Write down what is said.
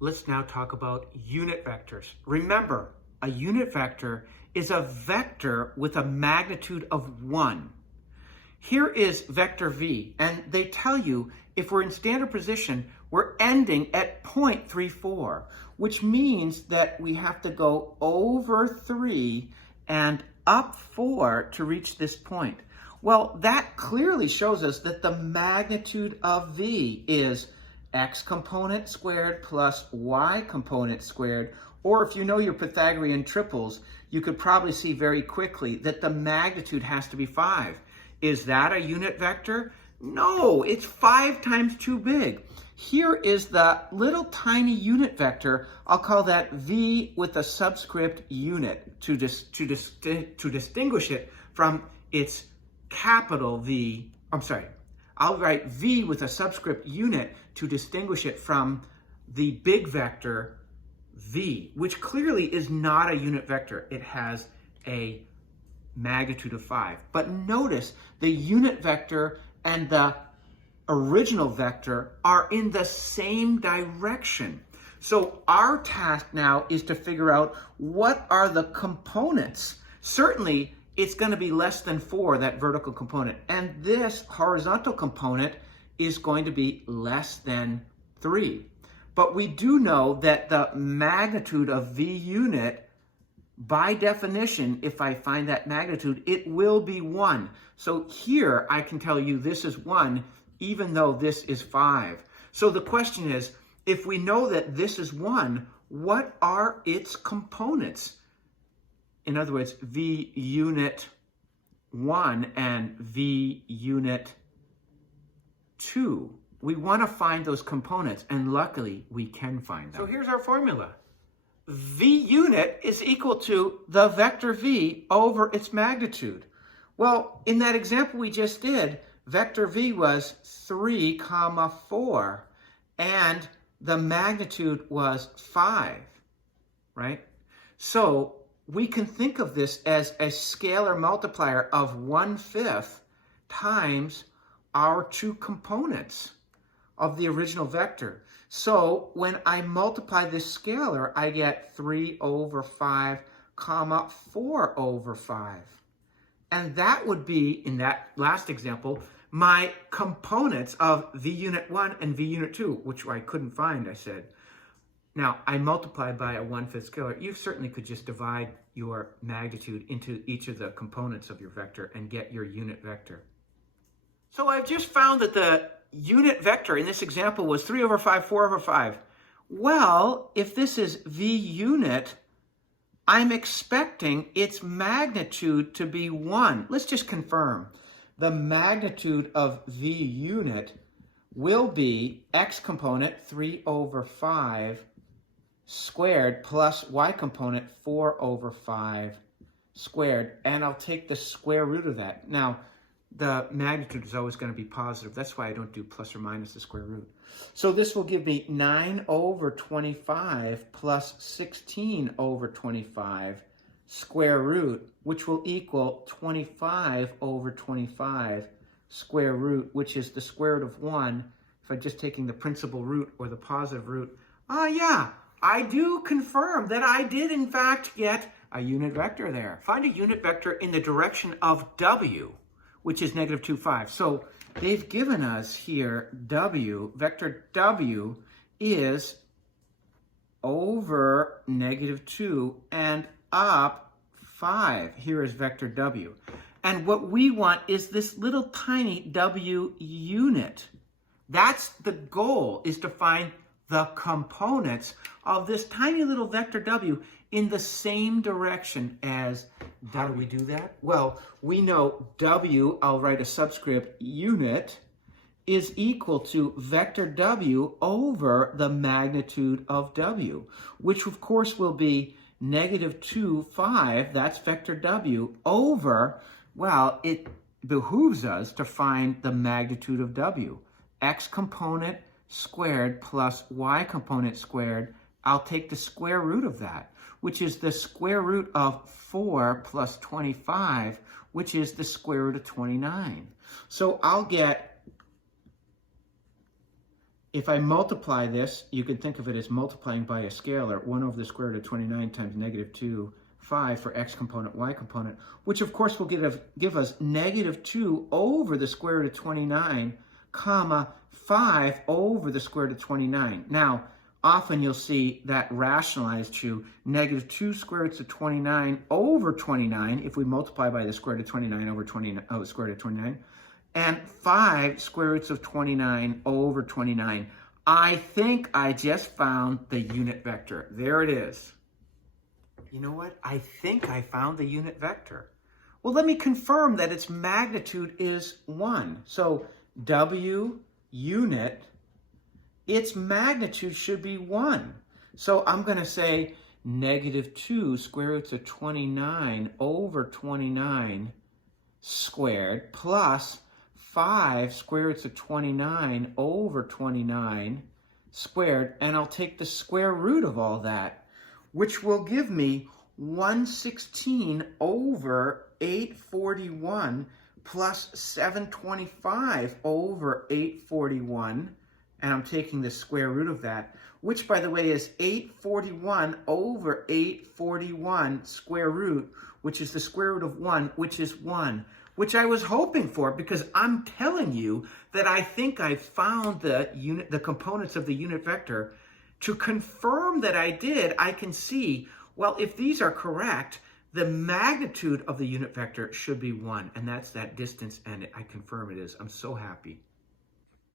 let's now talk about unit vectors. Remember, a unit vector is a vector with a magnitude of 1. Here is vector v, and they tell you if we're in standard position, we're ending at 0.34, which means that we have to go over 3 and up 4 to reach this point. Well, that clearly shows us that the magnitude of v is x component squared plus y component squared, or if you know your Pythagorean triples, you could probably see very quickly that the magnitude has to be 5. Is that a unit vector? No, it's 5 times too big. Here is the little tiny unit vector. I'll call that v with a subscript unit to distinguish it from its capital V. I'll write v with a subscript unit to distinguish it from the big vector v, which clearly is not a unit vector. It has a magnitude of 5. But notice the unit vector and the original vector are in the same direction. So our task now is to figure out what are the components. Certainly, it's going to be less than 4, that vertical component. And this horizontal component is going to be less than 3. But we do know that the magnitude of v unit, by definition, if I find that magnitude, it will be 1. So here I can tell you this is 1, even though this is 5. So the question is, if we know that this is 1, what are its components? In other words, v unit 1 and v unit 2. We want to find those components, and luckily we can find them. So here's our formula. V unit is equal to the vector v over its magnitude. Well, in that example we just did, vector v was 3, 4, and the magnitude was 5, right? So we can think of this as a scalar multiplier of 1/5 times our 2 components of the original vector. So when I multiply this scalar, I get 3 over 5, 4 over 5. And that would be, in that last example, my components of v unit 1 and v unit 2, which I couldn't find, I said. Now, I multiplied by a 1/5 scalar. You certainly could just divide your magnitude into each of the components of your vector and get your unit vector. So I've just found that the unit vector in this example was 3 over 5, 4 over 5. Well, if this is v unit, I'm expecting its magnitude to be 1. Let's just confirm. The magnitude of v unit will be x component 3 over 5 squared plus y component 4 over 5 squared, and I'll take the square root of that. Now, the magnitude is always going to be positive. That's why I don't do plus or minus the square root. So this will give me 9 over 25 plus 16 over 25 square root, which will equal 25 over 25 square root, which is the square root of 1. If I'm just taking the principal root or the positive root, yeah, I do confirm that I did in fact get a unit vector there. Find a unit vector in the direction of w, which is negative 2, 5. So they've given us here w, vector w is over negative 2 and up 5. Here is vector w. And what we want is this little tiny w unit. That's the goal, is to find the components of this tiny little vector w in the same direction as w. How do we do that? Well, we know w, I'll write a subscript, unit, is equal to vector w over the magnitude of w, which of course will be negative 2, 5, that's vector w, over, well, it behooves us to find the magnitude of w. X component squared plus y component squared, I'll take the square root of that, which is the square root of 4 plus 25, which is the square root of 29. So I'll get If I multiply this, you can think of it as multiplying by a scalar, 1 over the square root of 29 times negative 2, 5 for x component, y component, which of course will give us negative 2 over the square root of 29, comma, 5 over the square root of 29. Now, often you'll see that rationalized to negative 2 square roots of 29 over 29, if we multiply by the square root of 29 over square root of 29, and 5 square roots of 29 over 29. I think I just found the unit vector. There it is. You know what? I think I found the unit vector. Well, let me confirm that its magnitude is 1. So W unit, its magnitude should be 1. So I'm going to say negative 2 square roots of 29 over 29 squared plus 5 square roots of 29 over 29 squared, and I'll take the square root of all that, which will give me 116 over 841 plus 725 over 841, and I'm taking the square root of that, which, by the way, is 841 over 841 square root, which is the square root of 1, which is 1, which I was hoping for, because I'm telling you that I think I found the components of the unit vector. To confirm that I did, I can see, well, if these are correct, the magnitude of the unit vector should be 1, and that's that distance, and I confirm it is. I'm so happy.